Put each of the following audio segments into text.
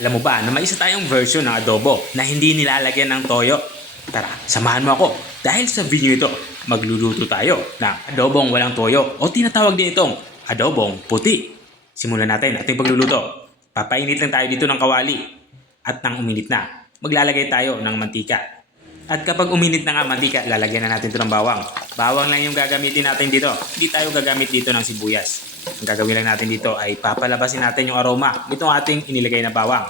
Alam mo ba na may isa tayong version ng adobo na hindi nilalagyan ng toyo? Tara, samahan mo ako dahil sa video ito, magluluto tayo ng adobong walang toyo o tinatawag din itong adobong puti. Simulan natin ating pagluluto. Papainit lang tayo dito ng kawali at nang uminit na, maglalagay tayo ng mantika. At kapag uminit na nga mantika, lalagyan na natin ito ng bawang. Bawang lang yung gagamitin natin dito. Hindi tayo gagamit dito ng sibuyas. Ang gagawin lang natin dito ay papalabasin natin yung aroma nitong ating inilagay na bawang.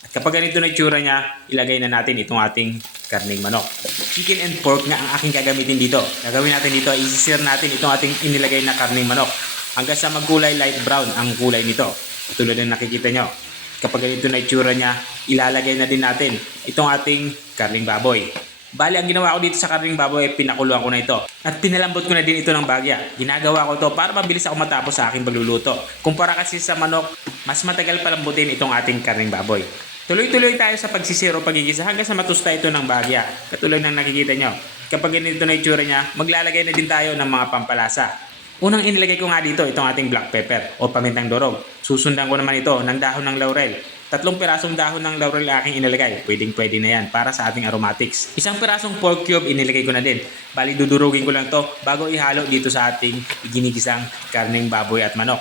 At kapag ganito na itsura niya, ilagay na natin itong ating karning manok. Chicken and pork nga ang aking gagamitin dito. Gagawin natin dito ay isisir natin itong ating inilagay na karning manok hanggang sa magkulay light brown ang kulay nito. Tulad ng nakikita nyo. Kapag ganito na itsura niya, ilalagay na din natin itong ating karning baboy. Bali, ang ginawa ko dito sa karning baboy ay pinakuluan ko na ito. At pinalambot ko na din ito ng bagya. Ginagawa ko to para mabilis ako matapos sa aking pagluluto. Kumpara kasi sa manok, mas matagal palambutin itong ating karning baboy. Tuloy-tuloy tayo sa pagsisiro pagigisa hanggang sa matusta ito ng bagya. Katulad ng nakikita nyo. Kapag ganito na itsura niya, maglalagay na din tayo ng mga pampalasa. Unang inilagay ko nga dito itong ating black pepper o pamintang durog. Susundan ko naman ito ng dahon ng laurel. 3 pirasong dahon ng laurel aking inilagay. Pwedeng-pwede na yan para sa ating aromatics. 1 pirasong pork cube inilagay ko na din. Bali dudurugin ko lang to bago ihalo dito sa ating ginigisang karneng baboy at manok.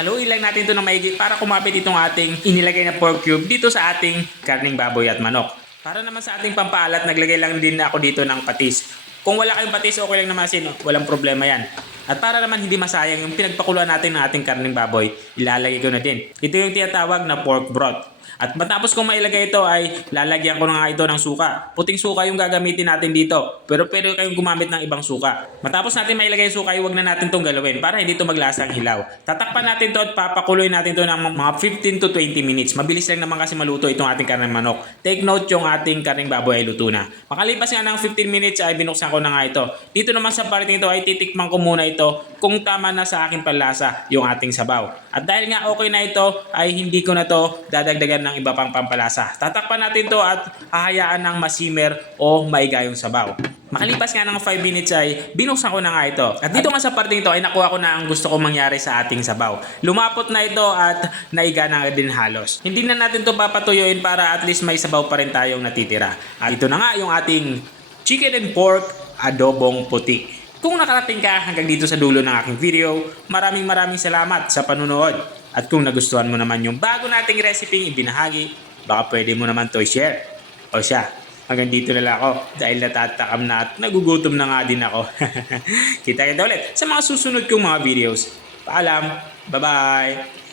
Haluin lang natin ito ng maigi para kumapit itong ating inilagay na pork cube dito sa ating karneng baboy at manok. Para naman sa ating pampaalat, naglagay lang din ako dito ng patis. Kung wala kayong patis, okay lang naman sin, walang problema yan. At para naman hindi masayang yung pinagpakuluan natin ng ating karning baboy, ilalagay ko na din. Ito yung tinatawag na pork broth. At matapos kong mailagay ito ay lalagyan ko na nga ito ng suka. Puting suka yung gagamitin natin dito. Pero pwede kayong gumamit ng ibang suka. Matapos natin mailagay yung suka, huwag na natin itong galawin para hindi ito maglasang hilaw. Tatakpan natin ito at papakuloy natin ito ng mga 15 to 20 minutes. Mabilis lang naman kasi maluto itong ating karning manok. Take note, yung ating karning baboy ay luto na. Makalipas nga ng 15 minutes ay binuksan ko na nga ito. Dito naman sa part nito ay titikman ko muna ito kung tama na sa aking panlasa yung ating sabaw. At dahil nga okay na ito ay hindi ko na to dadagdagan ng iba pang pampalasa. Tatakpan natin to at hahayaan ng masimmer o maiga yung sabaw. Makalipas nga ng 5 minutes ay binuksan ko na nga ito. At dito nga sa parting ito ay nakuha ko na ang gusto kong mangyari sa ating sabaw. Lumapot na ito at naiga na din halos. Hindi na natin to papatuyuin para at least may sabaw pa rin tayong natitira. At ito na nga yung ating chicken and pork adobong puti. Kung nakarating ka hanggang dito sa dulo ng aking video, maraming salamat sa panunood. At kung nagustuhan mo naman yung bago nating recipe ibinahagi, baka pwede mo naman to i-share. O siya, hanggang dito na lang ako dahil natatakam na at nagugutom na nga din ako. Kita-kita ulit sa mga susunod kong mga videos. Paalam, bye-bye!